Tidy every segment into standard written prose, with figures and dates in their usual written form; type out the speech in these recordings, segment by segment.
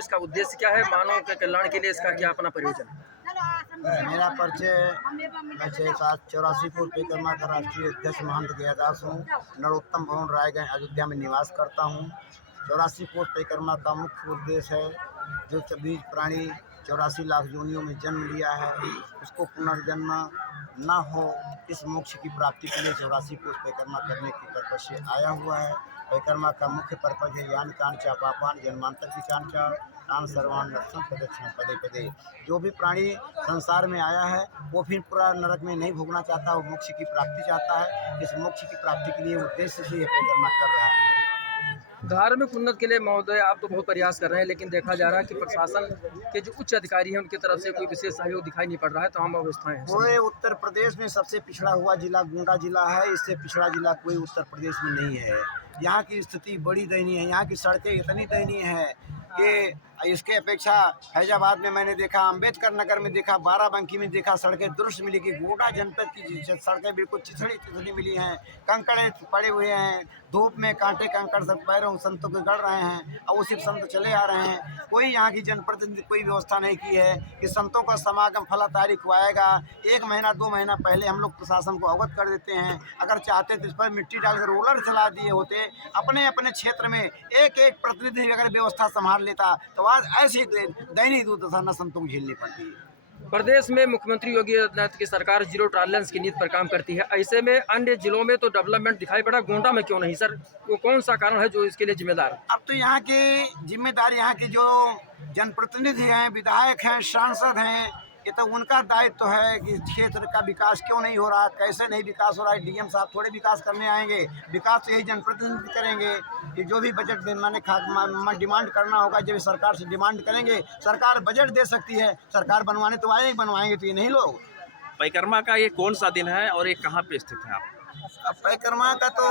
इसका उद्देश्य क्या है, मानव के कल्याण के लिए इसका क्या अपना प्रयोजन है? मेरा परिचय, मैं 684 फुट परिक्रमा का राष्ट्रीय अध्यक्ष महंत गयादास हूँ। नरोत्तम भवन रायगंज अयोध्या में निवास करता हूँ। 84 फुट परिक्रमा का मुख्य उद्देश्य है जो 26 प्राणी 84 लाख योनियों में जन्म लिया है, उसको पुनर्जन्म न हो, इस मोक्ष की प्राप्ति के लिए 84 फुट परिक्रमा करने की पर्पज से आया हुआ है। परिक्रमा का मुख्य पर्पज है यान कांचा पापान जन्मांतर की कांचा नाम सर्वान लक्षण प्रदक्षिण पदे पदे। जो भी प्राणी संसार में आया है वो फिर पूरा नरक में नहीं भोगना चाहता, वो मोक्ष की प्राप्ति चाहता है। इस मोक्ष की प्राप्ति के लिए उद्देश्य से ये परिक्रमा कर रहा है। धार्मिक उन्नति के लिए महोदय आप तो बहुत प्रयास कर रहे हैं, लेकिन देखा जा रहा है कि प्रशासन के जो उच्च अधिकारी हैं उनकी तरफ से कोई विशेष सहयोग दिखाई नहीं पड़ रहा है। तमाम अवस्थाएं हैं। पूरे उत्तर प्रदेश में सबसे पिछड़ा हुआ जिला गोंडा जिला है। इससे पिछड़ा जिला कोई उत्तर प्रदेश में नहीं है। यहाँ की स्थिति बड़ी दयनीय है। यहाँ की सड़कें इतनी दयनीय है कि इसके अपेक्षा फैजाबाद में मैंने देखा, अम्बेडकर नगर में देखा, बाराबंकी में देखा, सड़कें दुरुस्त मिली। कि गोंडा जनपद की सड़कें बिल्कुल चिथड़ी मिली हैं, कंकड़े पड़े हुए हैं, धूप में कांटे कंकड़ सब पैरों संतों के गड़ रहे हैं और वो सिर्फ संत चले आ रहे हैं। कोई यहाँ की जनप्रतिनिधि कोई व्यवस्था नहीं की है कि संतों का समागम फला तारीख को आएगा। 1 महीना 2 महीना पहले हम लोग प्रशासन को अवगत कर देते हैं। अगर चाहते तो इस पर मिट्टी डालकर रोलर चला दिए होते, अपने अपने क्षेत्र में एक एक प्रतिनिधि अगर व्यवस्था संभाल लेता तो आज ऐसी दयनीय दुर्दशा न संतों को झेलनी पड़ती है। प्रदेश में मुख्यमंत्री योगी आदित्यनाथ की सरकार जीरो टॉलरेंस की नीति पर काम करती है। ऐसे में अन्य जिलों में तो डेवलपमेंट दिखाई पड़ा, गोंडा में क्यों नहीं सर? वो कौन सा कारण है जो इसके लिए जिम्मेदार है? अब तो यहाँ के जिम्मेदार यहाँ के जो जनप्रतिनिधि हैं, विधायक हैं, सांसद हैं, ये तो उनका दायित्व है कि क्षेत्र का विकास क्यों नहीं हो रहा, कैसे नहीं विकास हो रहा है। डीएम साहब थोड़े विकास करने आएंगे, विकास तो यही जनप्रतिनिधि करेंगे। कि जो भी बजट माने डिमांड करना होगा, जब सरकार से डिमांड करेंगे, सरकार बजट दे सकती है। सरकार बनवाने तो आए, बनवाएंगे तो ये नहीं लोग। परिक्रमा का ये कौन सा दिन है और ये कहाँ पे स्थित है आप? अब परिक्रमा का तो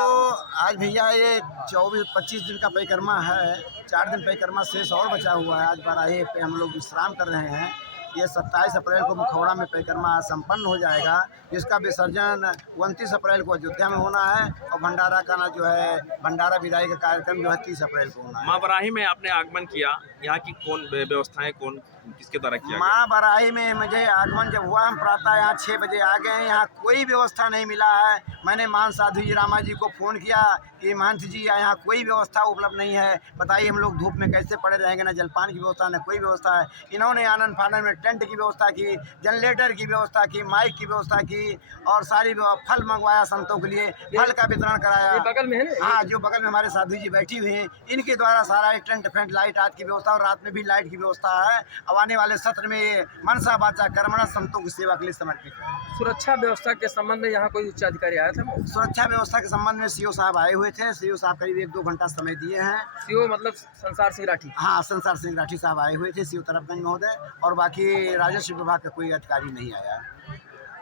आज भैया ये 24-25 दिन का परिक्रमा है। 4 दिन परिक्रमा शेष और बचा हुआ है। आज 12 पे हम लोग विश्राम कर रहे हैं। ये 27 अप्रैल को मुखौड़ा में परिक्रमा संपन्न हो जाएगा, जिसका विसर्जन 29 अप्रैल को अयोध्या में होना है और भंडारा का जो है भंडारा विदाई का कार्यक्रम जो है 30 अप्रैल को होना है। माँ बराही में आपने आगमन किया, यहाँ की कौन व्यवस्थाएं कौन किसके द्वारा किया? माँ बराही में मुझे आगमन जब हुआ, हम प्रातः यहाँ 6 बजे आ गए हैं। यहाँ कोई व्यवस्था नहीं मिला है। मैंने मान साधु जी रामा जी को फ़ोन किया कि महंत जी यहाँ कोई व्यवस्था उपलब्ध नहीं है, बताइए हम लोग धूप में कैसे पड़े रहेंगे। ना जलपान की व्यवस्था, न कोई व्यवस्था है। इन्होंने आनंद फानन में टेंट की व्यवस्था की, जनरेटर की व्यवस्था की, माइक की व्यवस्था की और सारी फल मंगवाया संतों के लिए, फल का वितरण कराया। ये बगल में है ना? हाँ, जो बगल में हमारे साधु जी बैठी हुई हैं, इनके द्वारा सारा टेंट फेंट लाइट आत की व्यवस्था और रात में भी लाइट की व्यवस्था है। अब आने वाले सत्र में ये मनसा वाचा कर्मणा संतों की सेवा के लिए समर्पित है। सुरक्षा व्यवस्था के संबंध में यहाँ कोई उच्च अधिकारी आया था? सुरक्षा व्यवस्था के संबंध में सीओ साहब आए हुए थे। सीओ साहब करीब 1-2 घंटा समय दिए हैं। सीओ मतलब संसार सिंह राठी? हाँ, संसार सिंह राठी साहब आए हुए थे, सीओ तरफगंज महोदय, और बाकी राजस्व विभाग का कोई अधिकारी नहीं आया।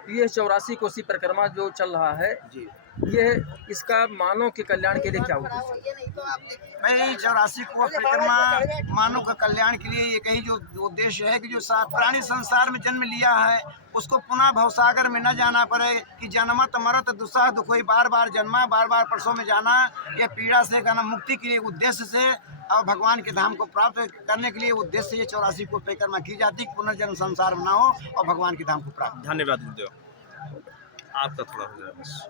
ये 84 कोसी परिक्रमा जो चल रहा है जी, ये इसका मानव के कल्याण के लिए क्या उद्देश्य है? भाई 84 कोस परिक्रमा मानव के कल्याण के लिए ये कही जो उद्देश्य है कि जो प्राणी संसार में जन्म लिया है उसको पुनः भवसागर में न जाना पड़े। कि जन्मत मरत दुस्सह दुख होई, बार बार जन्मा, बार बार परसों में जाना, ये पीड़ा से कहना मुक्ति के लिए उद्देश्य से और भगवान के धाम को प्राप्त करने के लिए उद्देश्य से ये 84 कोस परिक्रमा की जाती है। पुनर्जन्म संसार में न हो और भगवान के धाम को प्राप्त। धन्यवाद गुरुदेव, आपका थोड़ा हो जाए बस।